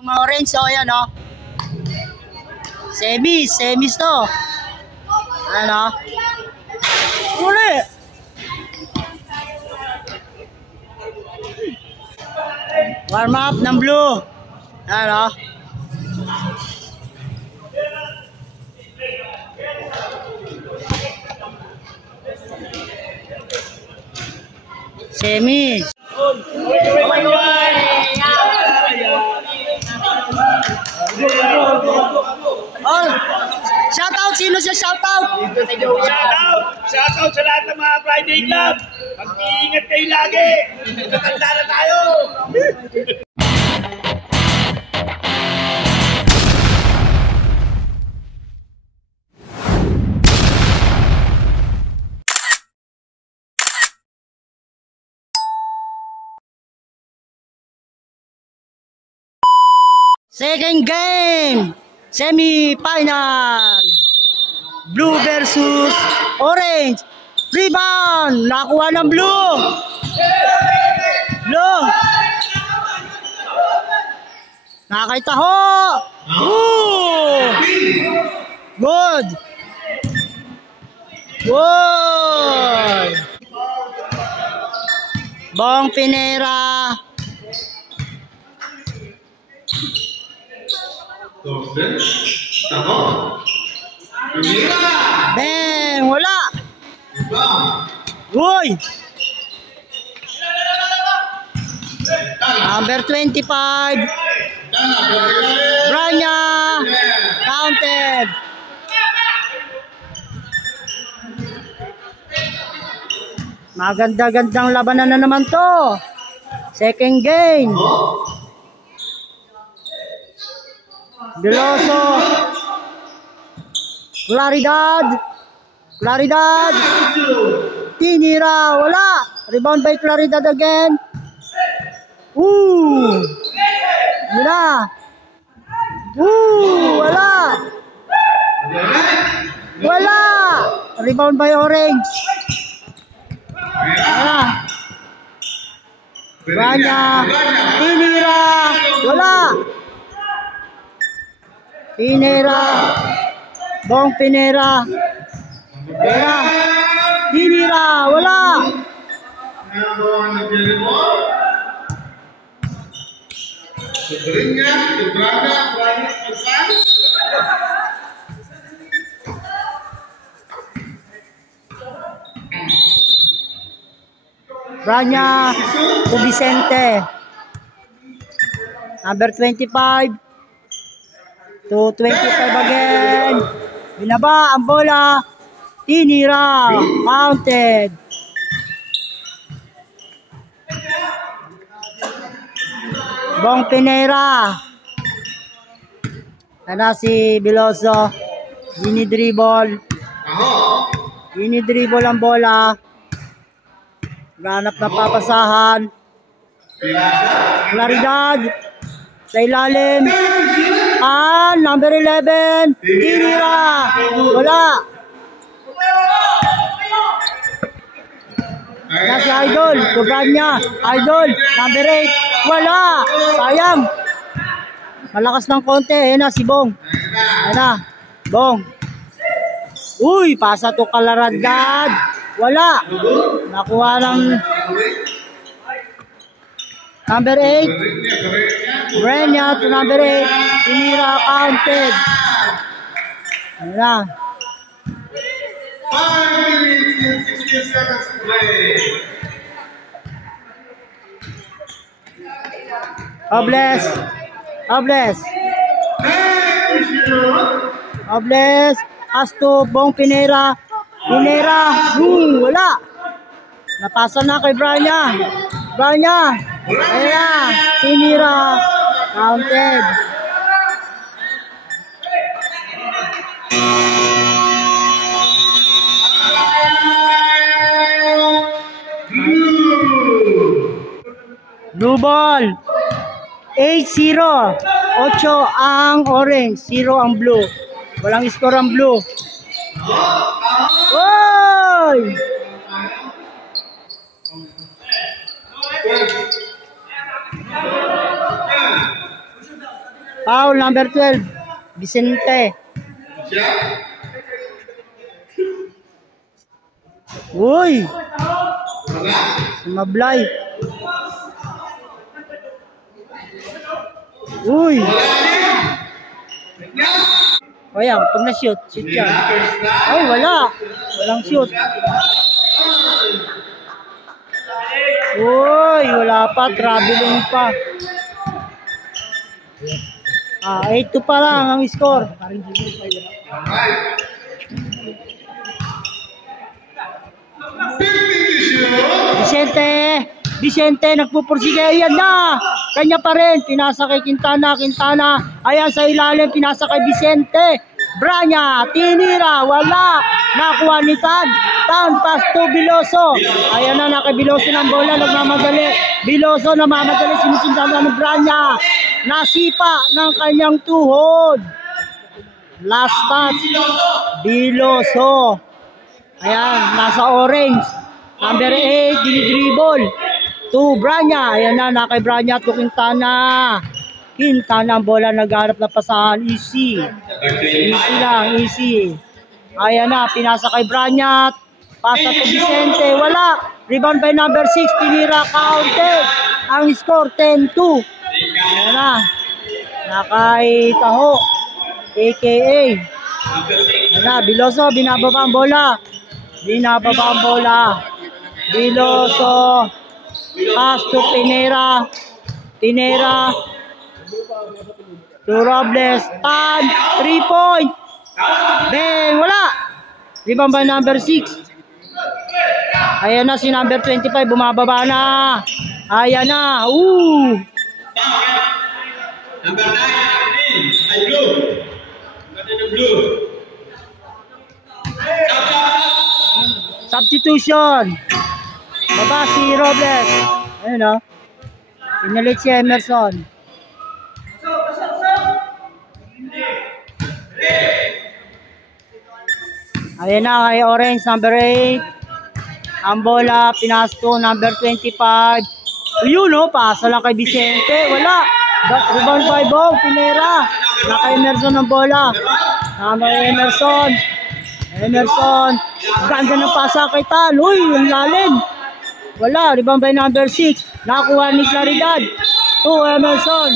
Yung mga orange, oh, yan, oh. Semis to. Ano? Uli! Warm up ng blue. Ano? Semis. Oh, shoutout, sino siya shoutout? Shoutout sa lahat ng mga Friday Club. Mag-iingat kayo lagi. Matanda na tayo. Second game, semi-final. Blue versus orange. Rebound, nakuha ng blue. Blue. Nakakitaho. Good. Good. Bong Pinera. Bang, wala. Uy. Number 25. Branya. Counted. Maganda-gandang labanan na naman to. Second game. Veloso. Claridad. Tinira, wala. Rebound by Claridad again. Wala. Rebound by Orange. Branya. Tinira, wala. Bong Pinera. Tinira, wala. Branya to Vicente. Number 25 to 25 again. Binaba ang bola. Tinira. Counted. Bong Pinera. Sana si Veloso. Dinidribble ang bola. Ganap na papasahan. Claridad. Sa ilalim. Number 11. Tinira. Wala. Si Idol. Tugan niya. Idol. Number 8. Wala. Sayang. Malakas ng konti. Ayan na si Bong. Ayan na. Bong. Uy. Pasa to Claridad. Wala. Nakuha ng number 8. Brenya to number 8. Tinira, counted. Ayan na. 5 minutes and 16 seconds to play. Obles. As to Bong Pinera. Wala. Napasa na kay Branya. Ayan. Tinira. Counted. Blue ball. 8-0. 8 ang orange, 0 ang blue. Walang score ang blue. Oy! Foul number 12. Vicente. Uy! Sumablay. Uy! O yan, pag na-shoot, shoot yan. Ay, wala. Walang shoot. Uy, wala pa. Traveling pa. 8-2 pa lang ang score. Vicente, nagpupursige. Ayan na. Kanya pa rin. Pinasa kay Quintana. Ayan sa ilalim. Pinasa kay Vicente. Branya. Tinira. Wala. Nakuha ni Tan. Pass to Biloso. Ayan na. Nakabiloso ng bola. Nagmamadali. Biloso namamadali. Sinusundan ng Branya. Nasipa ng kanyang tuhod. Last touch. Biloso. Ayan. Nasa orange. Number 8. Dinidribble. To Branya. Ayan na, kay Branya to Quintana. Quintana ang bola, nagharap na pasahan. Easy lang, easy. Ayan na, pinasa kay Branya. Pasa to Vicente. Wala. Rebound by number 6. Tinira, counted. Ang score, 10-2. Ayan na. Nakay Taho. AKA. Ayan na, Biloso. Binababa ang bola. Biloso. Pass to Pinera. To Robles. Tan. 3-point. Bang. Wala. Rebound by number 6. Ayan na si number 25. Bumababa na. Ayan na. Number 9. Blue. Substitution. Baba si Robles. Ayun o. Pinalit si Emerson. Ayan na kay Orange, number 8. Ang bola, pinasto, number 25. Yun o, pasa lang kay Vicente. Wala. Rebound by Bong, Pinera. Naka Emerson ng bola. Emerson. Ganda ng pasa kay Tan. Uy, yung lalim. Wala. Rebound by number 6. Nakuha ni Claridad. To Emerson.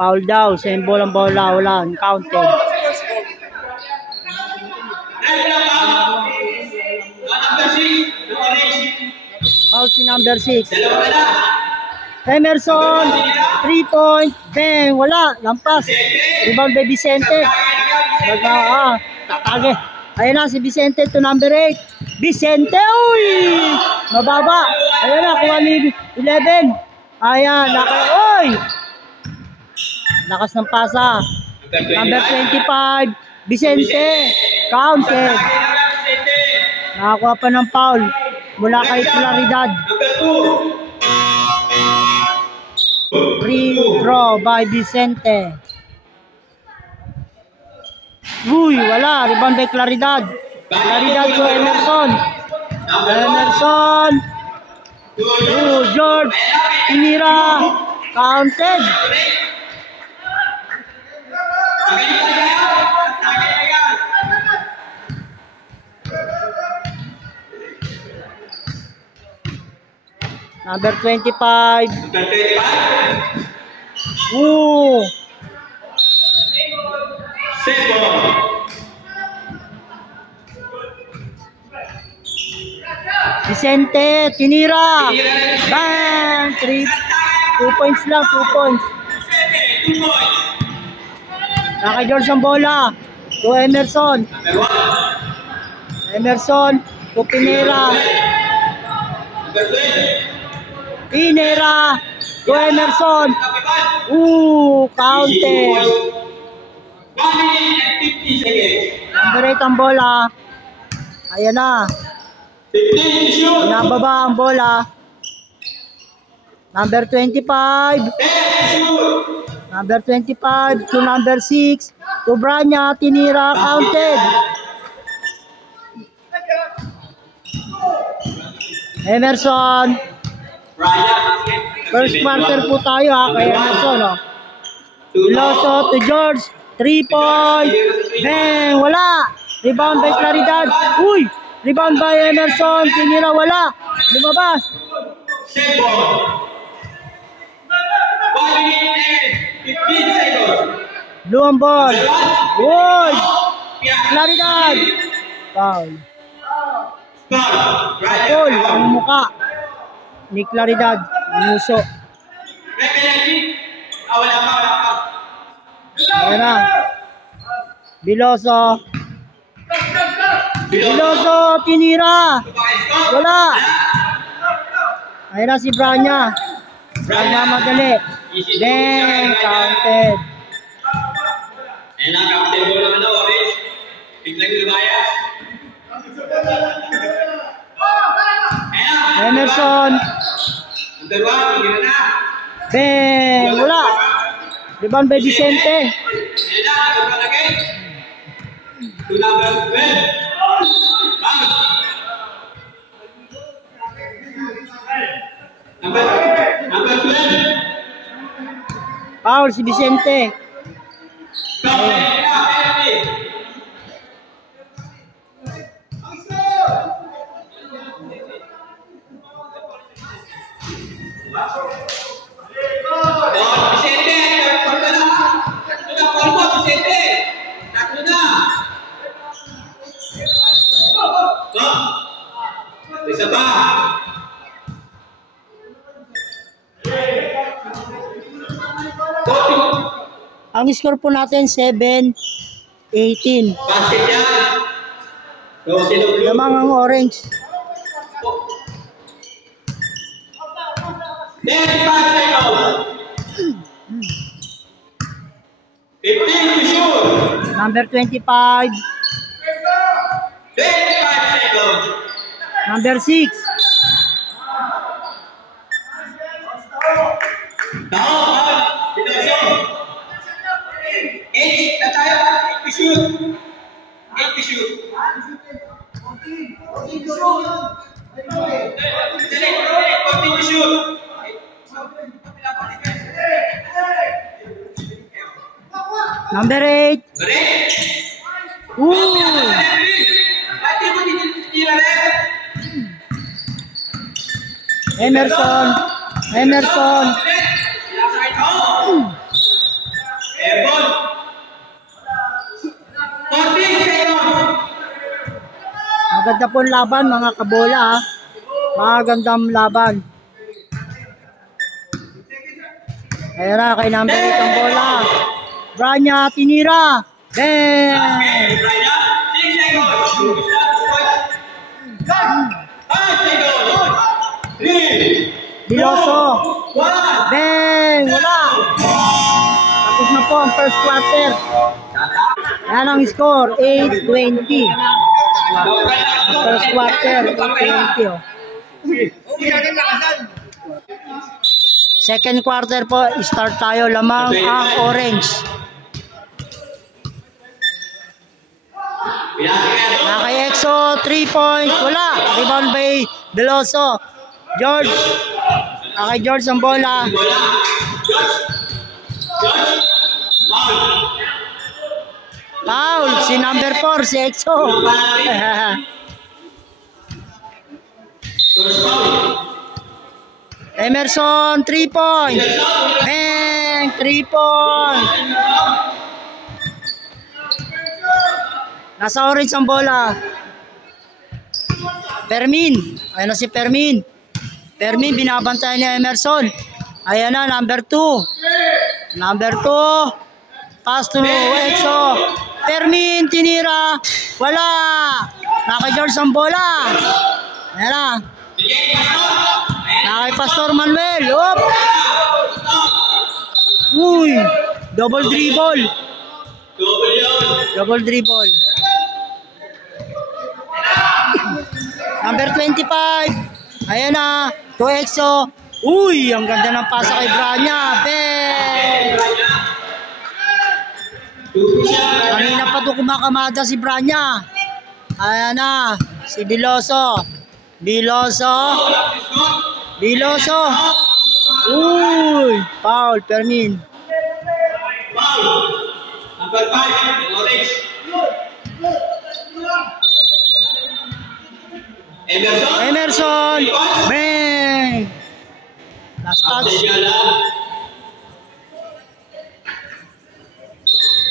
Foul daw. Same ball ang bola. Wala. Counted. Foul si number 6. Emerson, 3-point, bang, wala, lampas. Rebound by Vicente. Tatage. Ayan na si Vicente to number 8. Vicente, uy! Mababa. Ayan na, kuha ni 11. Ayan, uy! Lakas ng pasa. Number 25, Vicente. Counted. Nakakuha pa ng foul. Mula kay Claridad. Free throw by Vicente. Uy, wala. Rebound by Claridad. Claridad to Emerson. George. Tinira. Counted. Number 25. Vicente, tinira. Bang! 2 points lang, 2 points. Naka-George ang bola. To Emerson. To Pinera. To Emerson. Counted. Number 8 ang bola. Ayan na. Nababa ang bola. Number 25. To number 6. To Branya. Tinira. Counted. Emerson. Brian. First quarter po tayo ha, kay Emerson. Oh. Biloso to George. 3 point. Bang! Wala. Rebound by Claridad. Uy! Rebound by Emerson. Tinira, wala. Lumabas. Set ball. 1 minute and 15 seconds. Blue ang ball. Uy! Claridad. Foul. Foul ang muka ni Claridad. Muso. Wala pa. Ayan na. Biloso. Biloso, tinira. Wala. Ayan na si Branya. Nagmamadali. Then, counted. Ayan na, counted ball ng orange. Biglang lumayas. Emerson. Number 1, tingnan na. Bang! Wala. Rebound by Vicente. Ayan na, number 1 again. To number 12. Bang! Number 12. Foul si Vicente. Isa pa. Ang score po natin 7-18. Basket yan. So, sino blue? Lamang ang orange. 35 seconds. 15 to shoot. Number 25. 25 seconds. Number 6. Down. Biloso. 8 na tayo. 8 to shoot. 8 to shoot. Dali, 14 to shoot. Number 8. Correct. Ooh! Pati mo titira rin. Emerson. Emerson. Airball. 14 seconds. Maganda po ang laban mga kabola ha. Magandang laban. Ayan na kay number 8 ang bola. Branya tinira. Bang! Okay, Brian. 6 seconds. 5 seconds. 3. Biloso. 1. Bang! Wala. Tapos na po ang first quarter. Ayan ang score. 8-20. First quarter. 8-20 oh. Second quarter po. Start tayo. Lamang ang orange. Nakay EXO. 3 points. Wala. Rebound by Biloso. George. Nakay George ang bola. Foul. Si number 4. Si EXO. Emerson. 3 points. Bang. 3 points. Nasa orange ang bola. Fermin. Ayan na si Fermin. Fermin binabantay ni Emerson. Ayan na number 2. Number 2. Pass to EXO. Fermin tinira. Wala. Naka George ang bola. Ayan na. Naka Pastor Manuel. Op. Uy. Double dribble. Double dribble. Number 25. Ayan na. To EXO. Uy, ang ganda ng pasa kay Branya. Bang! Kanina pa ito kumakamada si Branya. Ayan na. Si Biloso. Biloso. Biloso. Uy! Foul, Fermin. Foul. Number 5, orange. Emerson. Emerson. Bang! Last touch.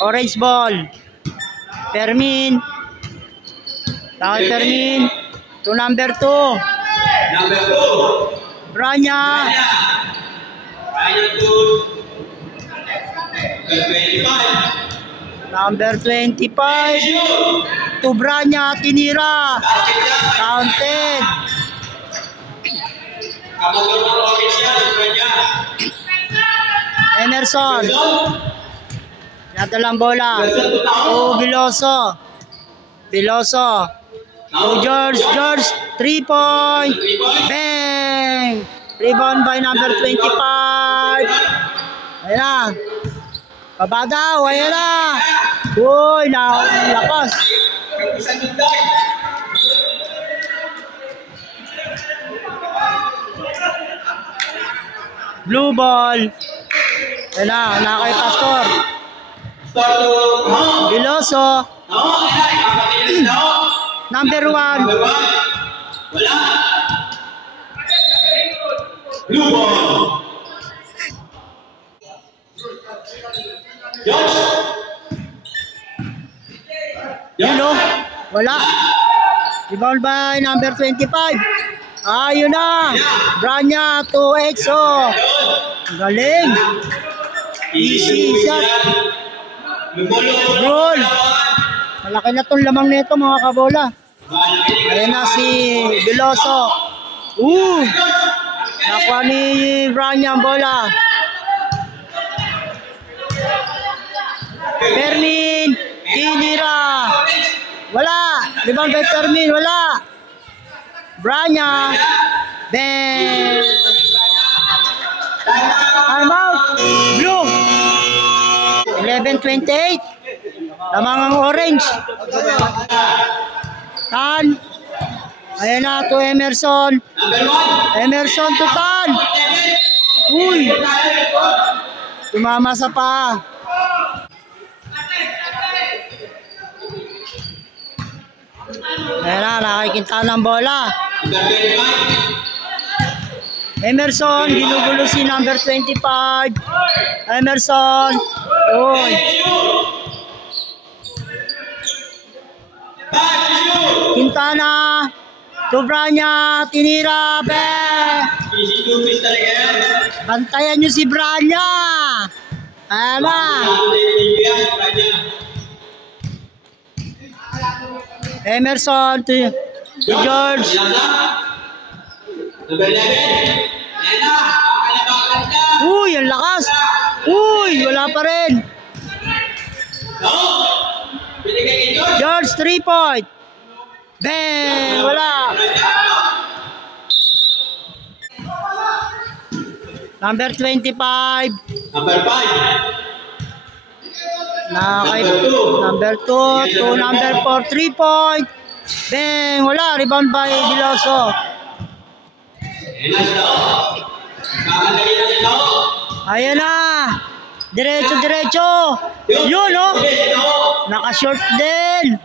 Orange ball. Fermin. Takot Fermin. To number 2. Number 2. Branya. Branya to Number 25. To Branya. Tinira. Counted. Emerson. Nadalang bola. To Biloso. Biloso. To George. George. 3 point. Bang! Rebound by number 25. Ayan na. Baba daw. Ayan na. Uy, lakas. Blue ball. Ayan na kay Pastor. Biloso. Number 1. Wala. Blue ball. George. Yun o. Wala. Rebound by number 25. Ayun na. Branya to EXO. Galing. Easy shot. Goal. Malaki na itong lamang nito mga kabola. Ayan na si Biloso. Nakuha ni Branya ang bola. Fermin. Tinira. Wala. Rebound by Fermin. Wala. Branya. Then. Time out. Blue. 11:28. Lamang ang orange. Tan. Ayan na to Emerson. Emerson to Tan. Uy. Tumama sa paa. Ayan na, nakikinta ng bola. Emerson, ginugulo si number 25. Emerson. Uy. Quintana. Branya. Tinira. Bantayan nyo si Branya. Ayan na. Emerson to George. Uy, ang lakas. Uy, wala pa rin. George, 3 point. Bang, wala. Number 25. Number 5. Number 2 to number 4, 3 point. Bang, wala. Rebound by Biloso. Ayan na. Diretso. Yun, oh. Naka-short din.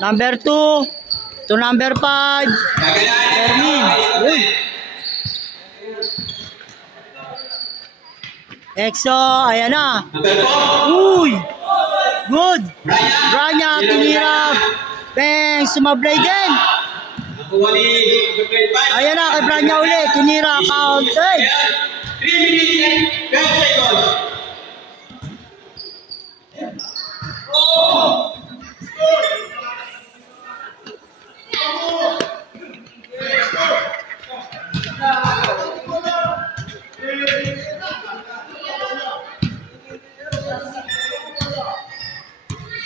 Number 2 to number 5. Fermin. Uy. EXO, ayan na. Uy! Good! Branya, tinira. Bang, sumablay din. Ayan na, kay Branya ulit. Tinira, counted. 3 minutes and 12 seconds.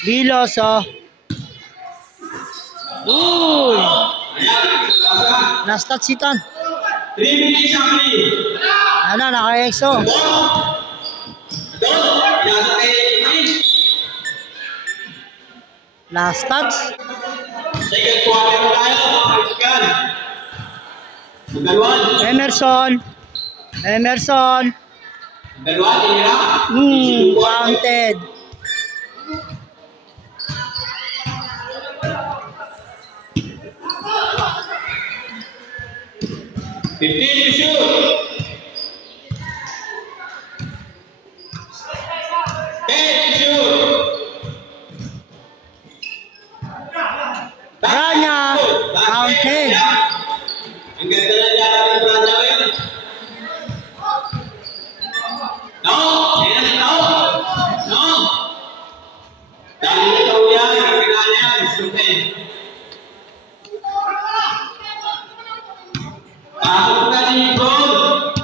Biloso. Uy! Last touch si Tan. 3 minutes ang Ano, naka-EXO. Last touch. Second quarter na tayo, mga kaibigan. Number 1. Emerson. Emerson. Number 1, tinira. Counted. Fifteen to shoot. 10 to shoot. Branya. Counted. Ang ganda na yata ng Branya ngayon. No! Ayan na, no! No! Dahil ito yan, ang Branya, Mr. Pasok na si Gold.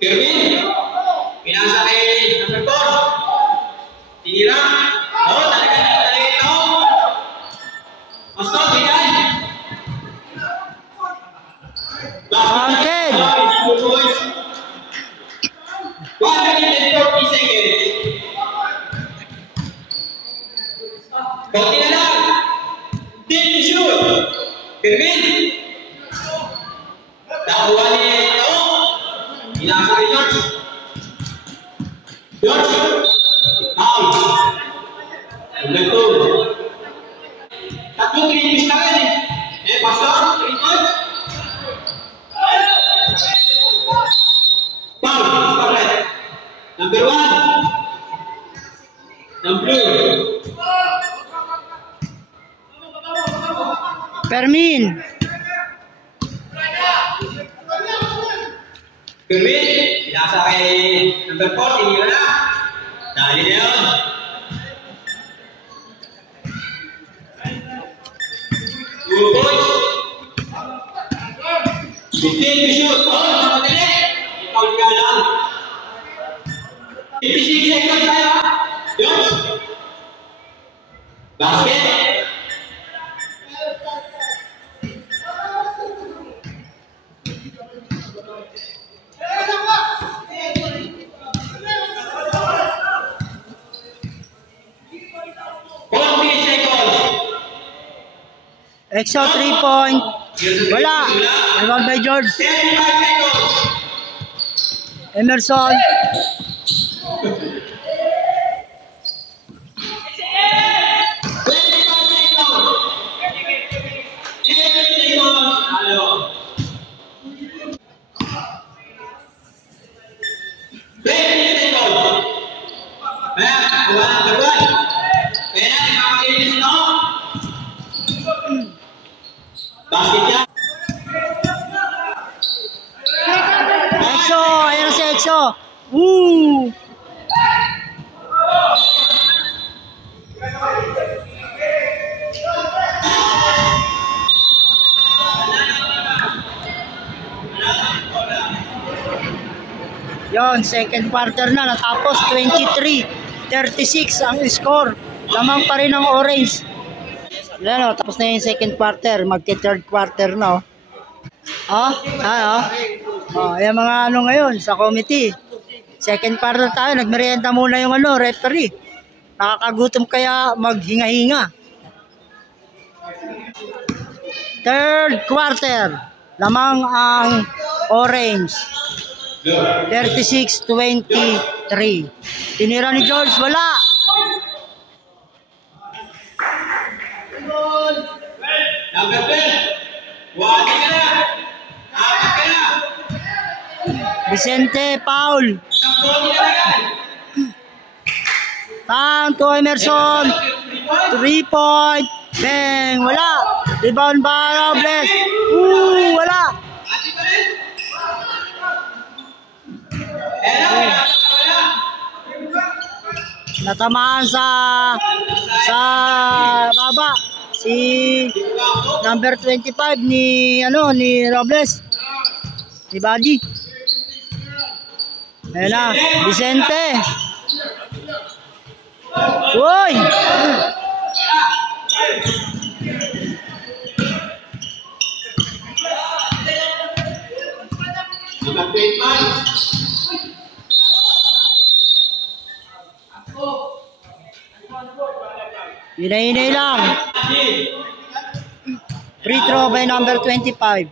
Kirby, pinasa kay number 4. Tinira. Oh, talaga ito. Masto, bigay. Counted. 140 seconds. Konti na lang. 10 to shoot. Kirby. Nakuha ni ito. Pinasa kay George. George. Out. Number 2. Tatlong three-piece na rin eh. Pastor, three-point. Foul, Starlight. Number 1. Number 2. Fermin. Kirby, pinasa kay number 4, tinira na. Dali na yun. Two points. 15 to shoot. Oh, napadali. Ikaw ka lang. 56 seconds tayo, ha? Yun. Basket. Exo 3 point. Wala. Rebound by George. 75 seconds. Emerson. Exo. Ayan na si Exo. Woo! Yon, second quarter na natapos, 23-36 ang score. Lamang pa rin ang Orange. Yan o, tapos na yung second quarter, magti-third quarter na o. Ayan mga ano ngayon sa committee. Second quarter tayo, nagmerienda muna yung ano, referee. Nakakagutom kaya maghinga-hinga. Third quarter, lamang ang Orange. 36-23. Tinira ni George, wala. Number 10. Wadi ka na. Apat ka na. Vicente, foul. Sampung ka na yan. Tanto Emerson. 3 point. Bang, wala. Rebound ba, Robles? Wala. Ati pa rin. Natamaan sa baba si number 25 ni Robles. Ni Baji. Ayan na, Vicente. Uy! Hinay-hinay lang. Free throw by number 25.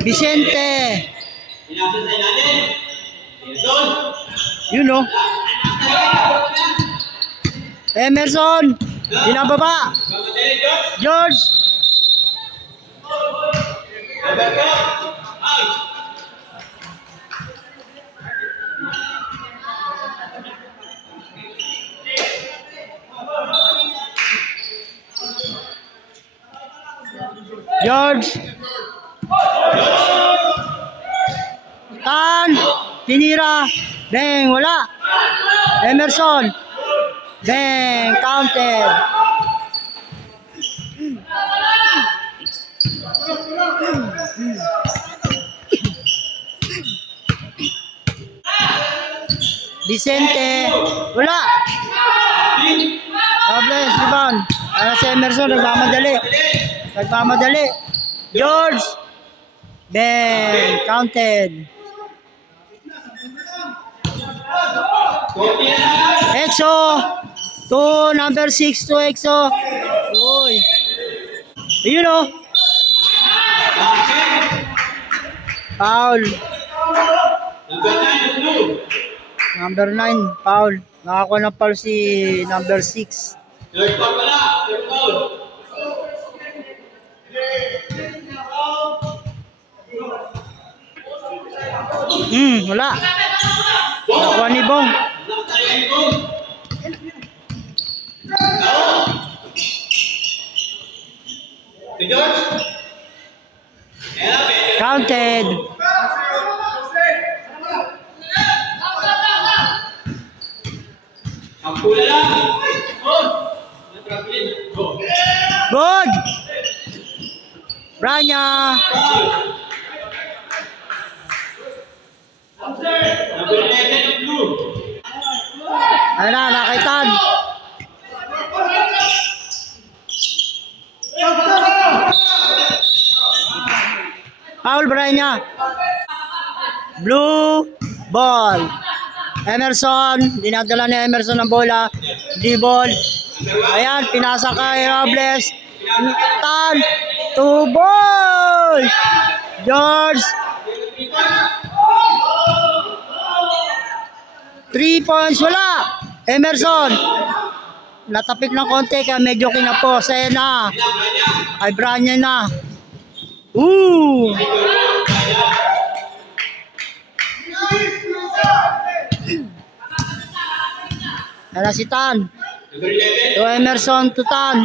Vicente. You know. Emerson. Binababa. George. George. Tan. Tinira. Bang. Wala. Emerson. Bang. Counted. Vicente. Wala. Robles. Rebound. Para si Emerson. Nagmamadali. Nagmamadali. George. Bang. Counted. Exo. To number 6 to Exo. Uy. You know. Foul. Number 9. Foul. Nakakuha ng foul si number 6. Wala. Nakuha ni Bong. Counted. Good. Branya. Ayun na, nakitan. Foul Branya. Blue ball. Emerson, dinadala ni Emerson ng bola. D-ball. Ayan, pinasa kay Robles. Tan. 2 ball. George. 3 points, wala. Emerson. Natapik ng konti kaya medyo kinapos. Ayan na. Ay Branya na. Ayan si Tan. To Emerson to Tan.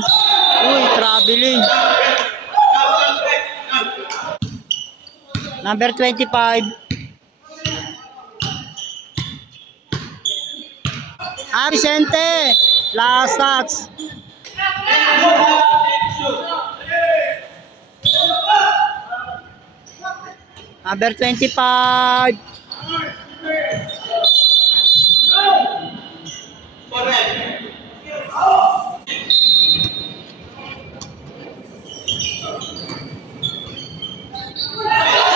Uy, traveling. Number 25. Vicente. Last shots. Number 25.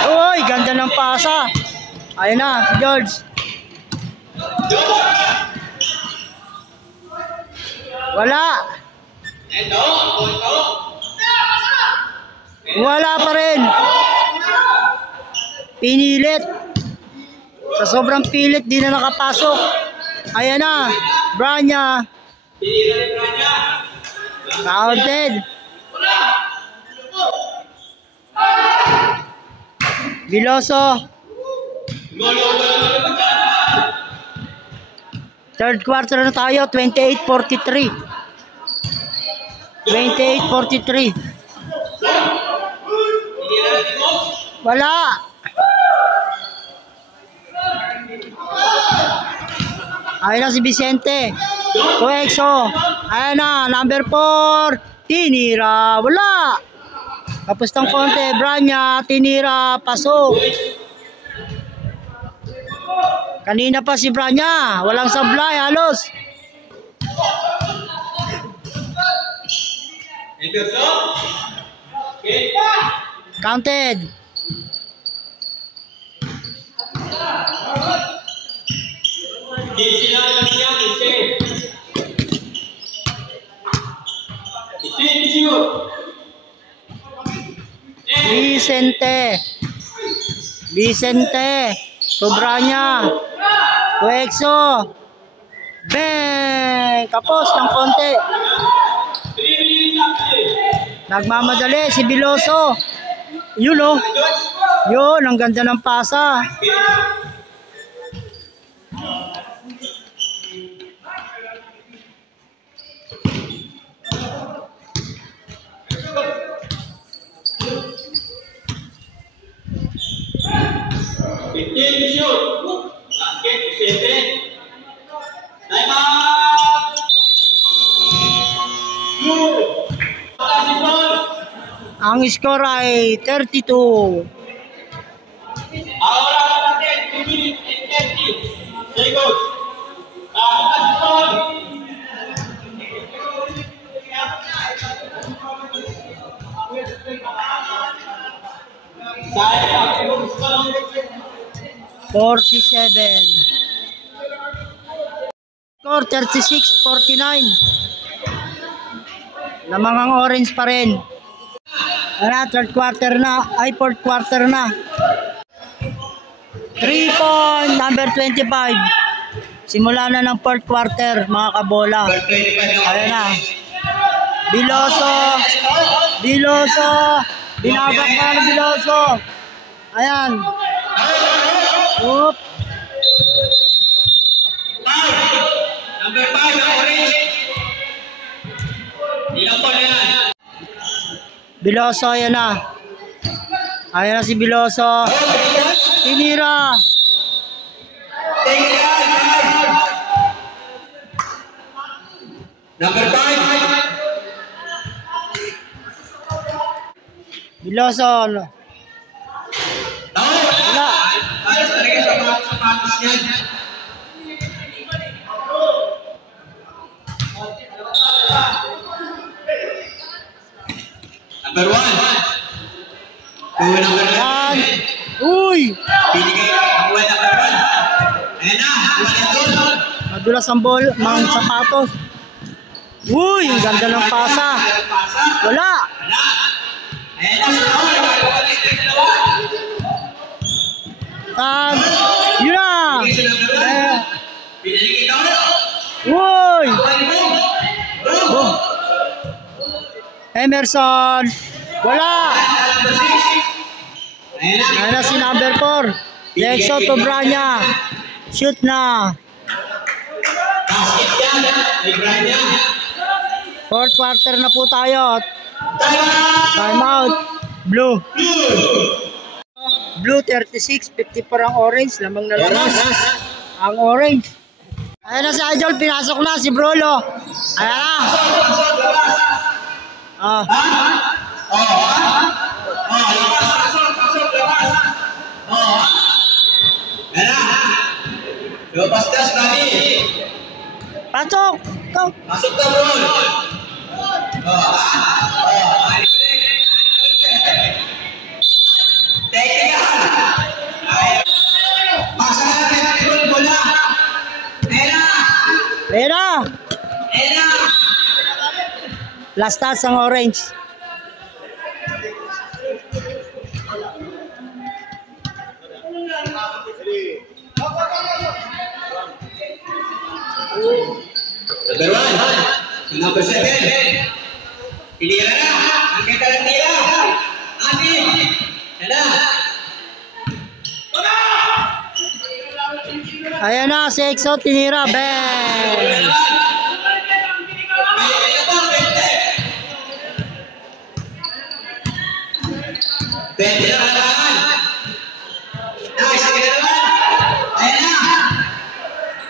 Uy, ganda ng pasa. Ayun na, si George. Wala. Wala pa rin. Pinilit. Sa sobrang pilit, di na nakapasok. Ayan na. Branya. Counted. Viloso. Third quarter na tayo. 28-43. 28-43. Wala. Ayun na si Vicente. Exo. Ayun na. Number 4. Tinira. Wala. Tapos ng konti. Branya. Tinira. Pasok. Kanina pa si Branya. Walang sablay halos. Anderson. Okay. Counted. Game sila ng niya. Vicente. Sobranya. Tuexo. Bang! Kapos ng konti. Nagmamadali si Biloso. Yun o. Yun, ang ganda ng pasa. Ang score ay 32. Ahora natin 2 minutes and 30 seconds. Asipon. Saya 47. Score 36-49. Namangang orange pa rin. Third quarter na, ay fourth quarter na. 3 point, number 25. Simula na ng fourth quarter, mga kabola. Ayan na. Biloso. Binabak na ng Biloso. Ayan. Oop. Number 5 na orange. Ilang po na yan? Biloso, ayan na. Ayan na si Biloso. Tinira. Number 5. Biloso. Wala. Ayos talaga sa mga sapatos niyan. Number 1. Number 1. Uy! Pinigay ang buwan number 1. Ayan na, buwan. Madulas ang ball, mga sapatos. Uy! Ang ganda ng pasa. Wala! Ayan na, Yun na! pinigay ka na. Uy! Boom! Emerson! Wala! Ayan na si number 4. Lexo Tobranya. Shoot na. Basket yan. Ay, Branya. Fourth quarter na po tayo. Time out. Blue. Blue 36, 54 ang orange. Lamang na lamang. Ang orange. Ayan na si Idol. Pinasok na si Brolo. Ayan na. Ah. Bastas tadi. Pasok. Go. Masuk ke bro. Pera. Last touch ang orange. Number 1, number 7. Tinira na. Ang kita ng tira. Ati. Yan na. Ayan na, si Exo tinira. Bang! Pwede na kalaban. Nice. Sige na naman. Ayan na.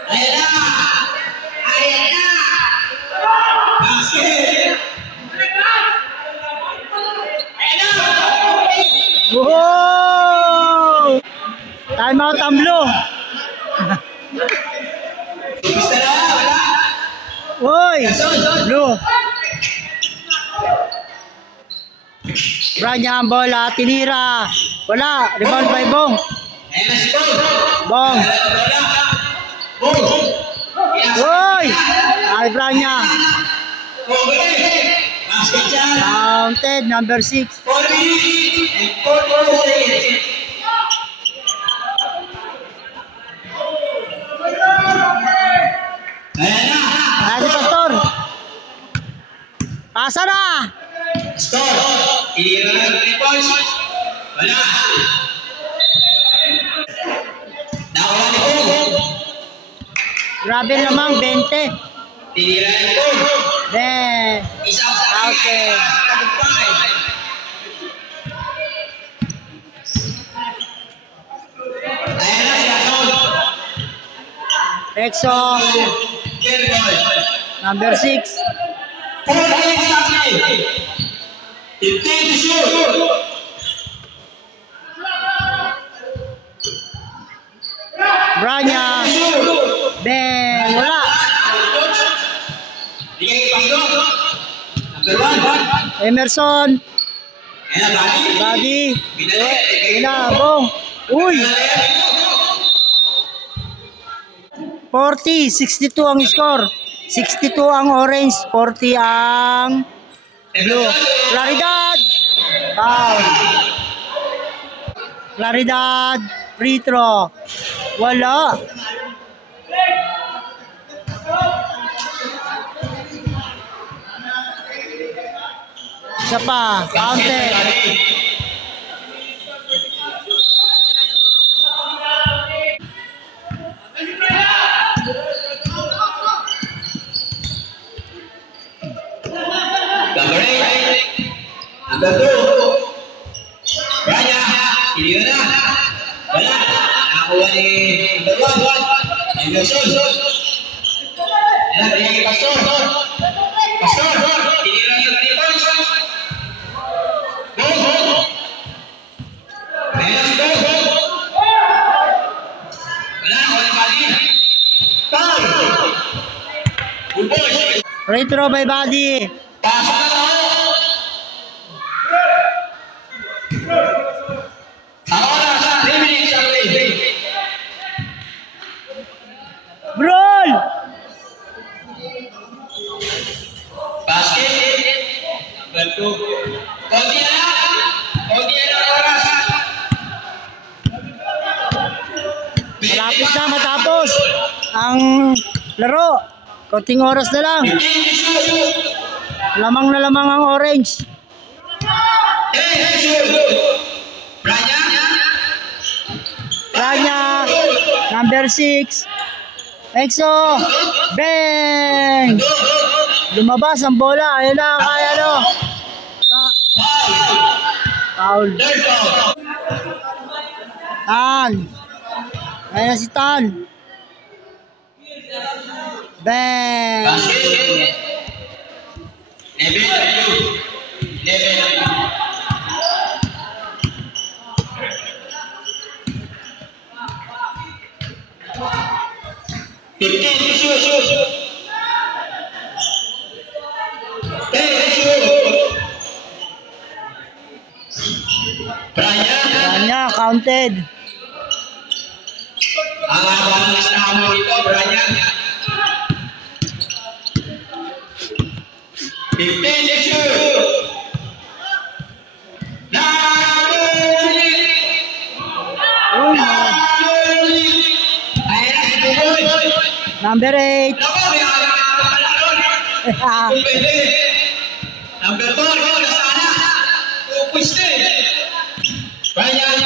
Ayan na. Ayan na. Basket. Ayan na. Whoa! Time out ang blue. Gusto na, wala. Uy! Blue. Branya ang bola, tinira. Wala, rebound by Bong. Ayan na si Bong. Bong. Wala. Bong. Uy! Ay, Branya. Basket yan. Counted, number 6. 4 minutes and 44 seconds. Ayan na. Ay, Pastor. Pasa na. Score. Tinira na 3 points. Wala. Nakuha ni Bong. Grabe namang 20. Tinira ni Bong. Then, Isa sa okay. Ayan na si Gasol. Exo, Game ball. number 6. 4 minutes left. 15 to shoot. Branya. Then, wala. Bigay kay Pastor. Number 1. Emerson. Ayan na, Bali. Body. Binalik. Ina, Bong. Uy! 40, 62 ang score. 62 ang orange, 40 ang blue. Claridad! Foul. Claridad, free throw. Wala. Isa pa, counted. Number 8. Number 2. Branya. Tinira na. Wala. Nakakuha ni number 1. Emerson. Ayan na, bigay kay Pastor. Pastor. Tinira na 3 points. Bong. Ayan na si Bong. Wala. Nakakuha ni Bali. Foul. Good boys. Free throw by Body. Pasok na ako. Ang oras, 3 minutes ang play. Brawl! Basket. Number 2. Konti na lang. Konti na lang oras. Malapit na matapos ang laro. Konting oras na lang. 15 to shoot. Lamang na lamang ang orange. 10 to shoot. Branya. Branya, number 6. Exo. Bang! Lumabas ang bola. Ayun na, kaya no. Foul. Third foul. Tan. Ayun na si Tan. Bang! Basket. 11. Branya, counted. Ang haba ng listahan mo ito, Brian. 15 to shoot. Number 8. Number 4, nasana. Upis na eh. Brian.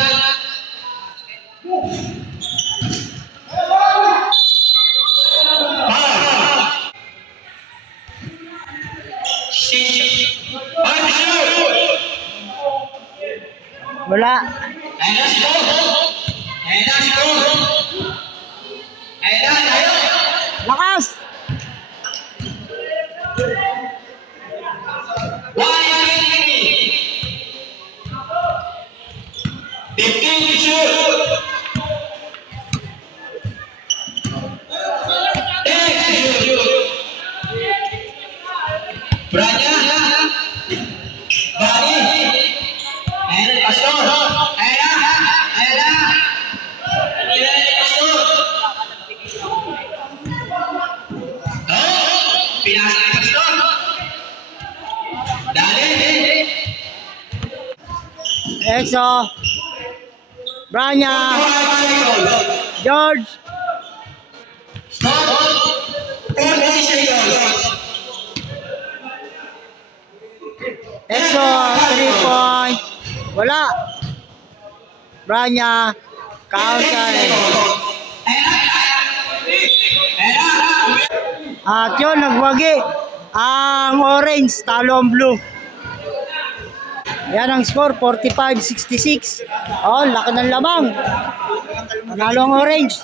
Wala. Ayan na si Bo. Ayan na si Bo. Ayan na, tayo. Lakas! 15 to shoot. Exo. Branya. George. Exo, 3 point. Wala. Branya. Counter. At yun, nagwagi. Ang orange, talo ang blue. Yan ang score, 45-66. Oh, laki ng lamang. Panalo ang orange.